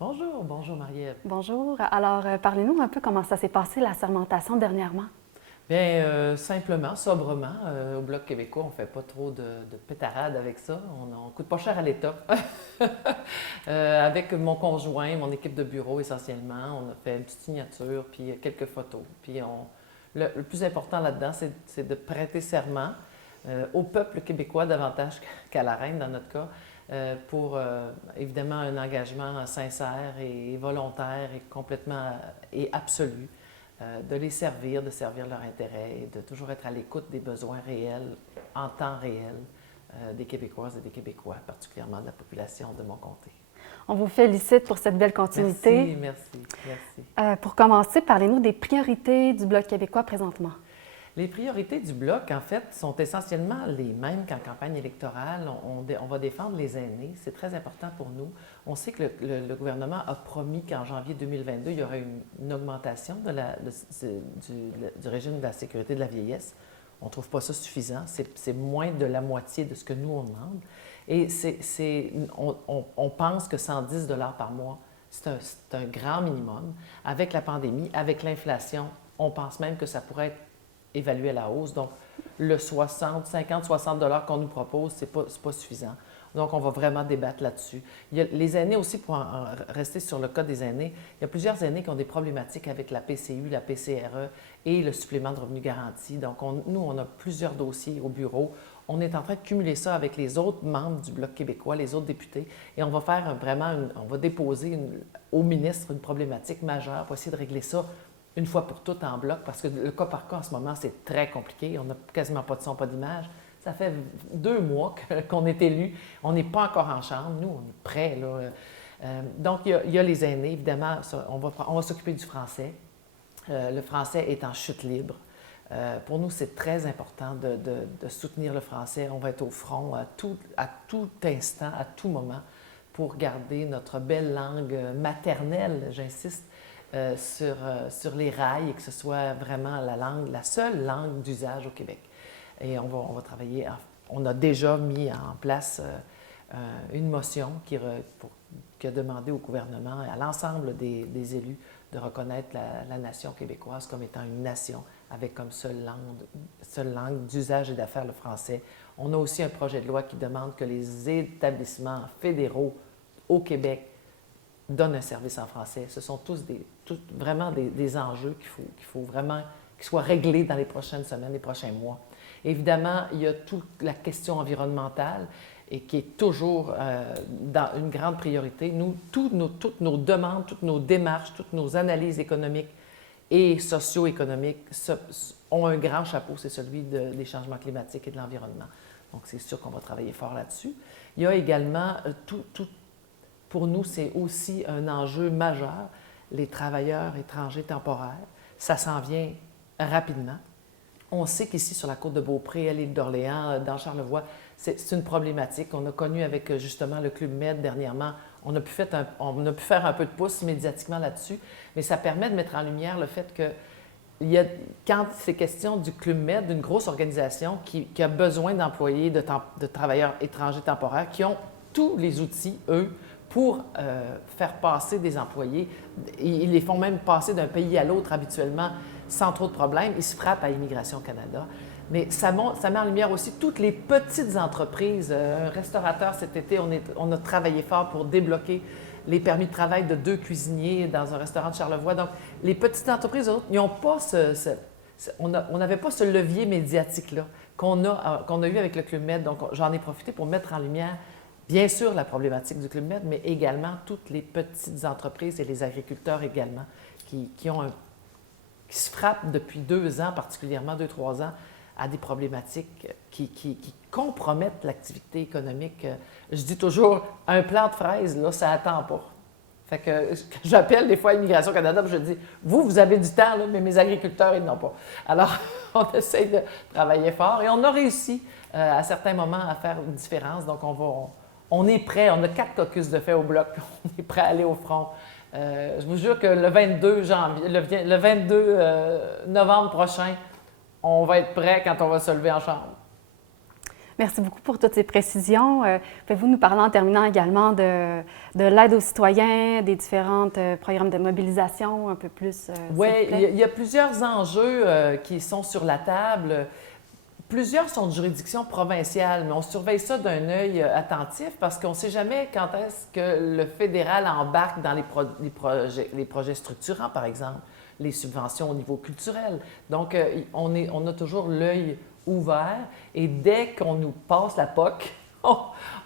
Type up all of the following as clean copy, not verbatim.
Bonjour, bonjour Marie-Ève. Bonjour. Alors, parlez-nous un peu comment ça s'est passé, la sermentation dernièrement. Bien, simplement, sobrement, au Bloc québécois, on ne fait pas trop de pétarades avec ça. On ne coûte pas cher à l'État. Avec mon conjoint, mon équipe de bureau essentiellement, on a fait une petite signature, puis quelques photos. Puis le plus important là-dedans, c'est de prêter serment au peuple québécois davantage qu'à la reine dans notre cas, pour évidemment un engagement sincère et volontaire et complètement et absolu, de les servir, de servir leur intérêt et de toujours être à l'écoute des besoins réels, en temps réel, des Québécoises et des Québécois, particulièrement de la population de mon comté. On vous félicite pour cette belle continuité. Merci. Pour commencer, parlez-nous des priorités du Bloc québécois présentement. Les priorités du Bloc, en fait, sont essentiellement les mêmes qu'en campagne électorale. On va défendre les aînés. C'est très important pour nous. On sait que le gouvernement a promis qu'en janvier 2022, il y aurait une augmentation du régime de la sécurité de la vieillesse. On ne trouve pas ça suffisant. C'est moins de la moitié de ce que nous, on demande. Et on pense que 110 par mois, c'est un grand minimum. Avec la pandémie, avec l'inflation, on pense même que ça pourrait être évalué à la hausse. Donc, le 50-60 qu'on nous propose, ce n'est pas suffisant. Donc, on va vraiment débattre là-dessus. Les aînés aussi, pour rester sur le cas des aînés, il y a plusieurs aînés qui ont des problématiques avec la PCU, la PCRE et le supplément de revenu garanti. Donc, nous, on a plusieurs dossiers au bureau. On est en train de cumuler ça avec les autres membres du Bloc québécois, les autres députés, et on va faire on va déposer au ministre une problématique majeure pour essayer de régler ça une fois pour toutes en bloc, parce que le cas par cas en ce moment, c'est très compliqué. On n'a quasiment pas de son, pas d'image. Ça fait 2 mois qu'on est élu. On n'est pas encore en chambre. Nous, on est prêts, là. Donc, il y a les aînés, évidemment. On va s'occuper du français. Le français est en chute libre. Pour nous, c'est très important de soutenir le français. On va être au front à tout instant, à tout moment, pour garder notre belle langue maternelle, j'insiste, sur les rails et que ce soit vraiment la seule langue d'usage au Québec. Et on va travailler. On a déjà mis en place une motion qui a demandé au gouvernement et à l'ensemble des élus de reconnaître la nation québécoise comme étant une nation avec comme seule langue d'usage et d'affaires le français. On a aussi un projet de loi qui demande que les établissements fédéraux au Québec donnent un service en français. Ce sont vraiment des enjeux qu'il faut vraiment qu'ils soient réglés dans les prochaines semaines, les prochains mois. Évidemment, il y a toute la question environnementale et qui est toujours dans une grande priorité. Nous, toutes nos demandes, toutes nos démarches, toutes nos analyses économiques et socio-économiques ont un grand chapeau, c'est celui des changements climatiques et de l'environnement. Donc, c'est sûr qu'on va travailler fort là-dessus. Il y a également pour nous, c'est aussi un enjeu majeur, les travailleurs étrangers temporaires. Ça s'en vient rapidement. On sait qu'ici, sur la côte de Beaupré, à l'île d'Orléans, dans Charlevoix, c'est une problématique. On a connu avec justement le Club Med dernièrement. On a pu faire un peu de pouce médiatiquement là-dessus, mais ça permet de mettre en lumière le fait que quand c'est question du Club Med, d'une grosse organisation qui a besoin d'employés, de travailleurs étrangers temporaires, qui ont tous les outils, eux, pour faire passer des employés. Ils les font même passer d'un pays à l'autre habituellement sans trop de problèmes. Ils se frappent à Immigration Canada. Mais ça met en lumière aussi toutes les petites entreprises. Un restaurateur, cet été, on a travaillé fort pour débloquer les permis de travail de 2 cuisiniers dans un restaurant de Charlevoix. Donc, les petites entreprises, ils n'ont pas on n'avait pas ce levier médiatique-là qu'on a eu avec le Club Med. Donc, j'en ai profité pour mettre en lumière bien sûr la problématique du Club Med, mais également toutes les petites entreprises et les agriculteurs également qui se frappent depuis 2 ans, particulièrement 2-3 ans, à des problématiques qui compromettent l'activité économique. Je dis toujours, un plant de fraises, là, ça n'attend pas. Fait que j'appelle des fois Immigration Canada et je dis, vous avez du temps, là, mais mes agriculteurs, ils n'ont pas. Alors, on essaie de travailler fort et on a réussi à certains moments à faire une différence. Donc, on est prêt. On a 4 caucus de fait au Bloc. On est prêt à aller au front. Je vous jure que le 22 novembre prochain, on va être prêt quand on va se lever en chambre. Merci beaucoup pour toutes ces précisions. Pouvez-vous nous parler en terminant également de l'aide aux citoyens, des différents programmes de mobilisation un peu plus? Oui, il y a plusieurs enjeux qui sont sur la table. Plusieurs sont de juridiction provinciale, mais on surveille ça d'un œil attentif parce qu'on ne sait jamais quand est-ce que le fédéral embarque dans les projets structurants, par exemple, les subventions au niveau culturel. Donc, on a toujours l'œil ouvert et dès qu'on nous passe la POC,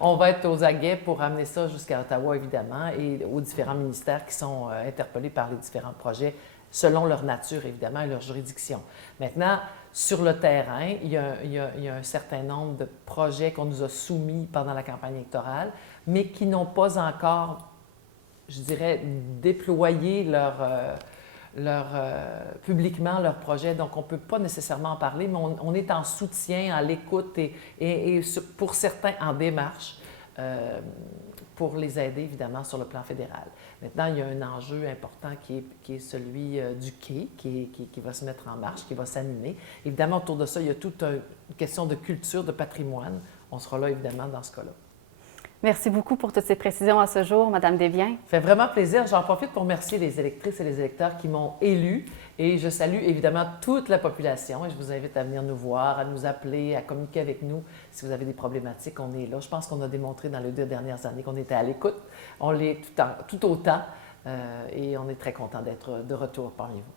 on va être aux aguets pour amener ça jusqu'à Ottawa, évidemment, et aux différents ministères qui sont interpellés par les différents projets selon leur nature, évidemment, et leur juridiction. Maintenant, sur le terrain, il y a un certain nombre de projets qu'on nous a soumis pendant la campagne électorale, mais qui n'ont pas encore, je dirais, déployé publiquement leur projet. Donc, on ne peut pas nécessairement en parler, mais on est en soutien, à l'écoute et pour certains en démarche pour les aider, évidemment, sur le plan fédéral. Maintenant, il y a un enjeu important qui est celui du quai, qui va se mettre en marche, qui va s'animer. Évidemment, autour de ça, il y a toute une question de culture, de patrimoine. On sera là, évidemment, dans ce cas-là. Merci beaucoup pour toutes ces précisions à ce jour, Mme Desbiens. Ça fait vraiment plaisir. J'en profite pour remercier les électrices et les électeurs qui m'ont élu. Et je salue évidemment toute la population et je vous invite à venir nous voir, à nous appeler, à communiquer avec nous. Si vous avez des problématiques, on est là. Je pense qu'on a démontré dans les 2 dernières années qu'on était à l'écoute. On l'est tout autant et on est très content d'être de retour parmi vous.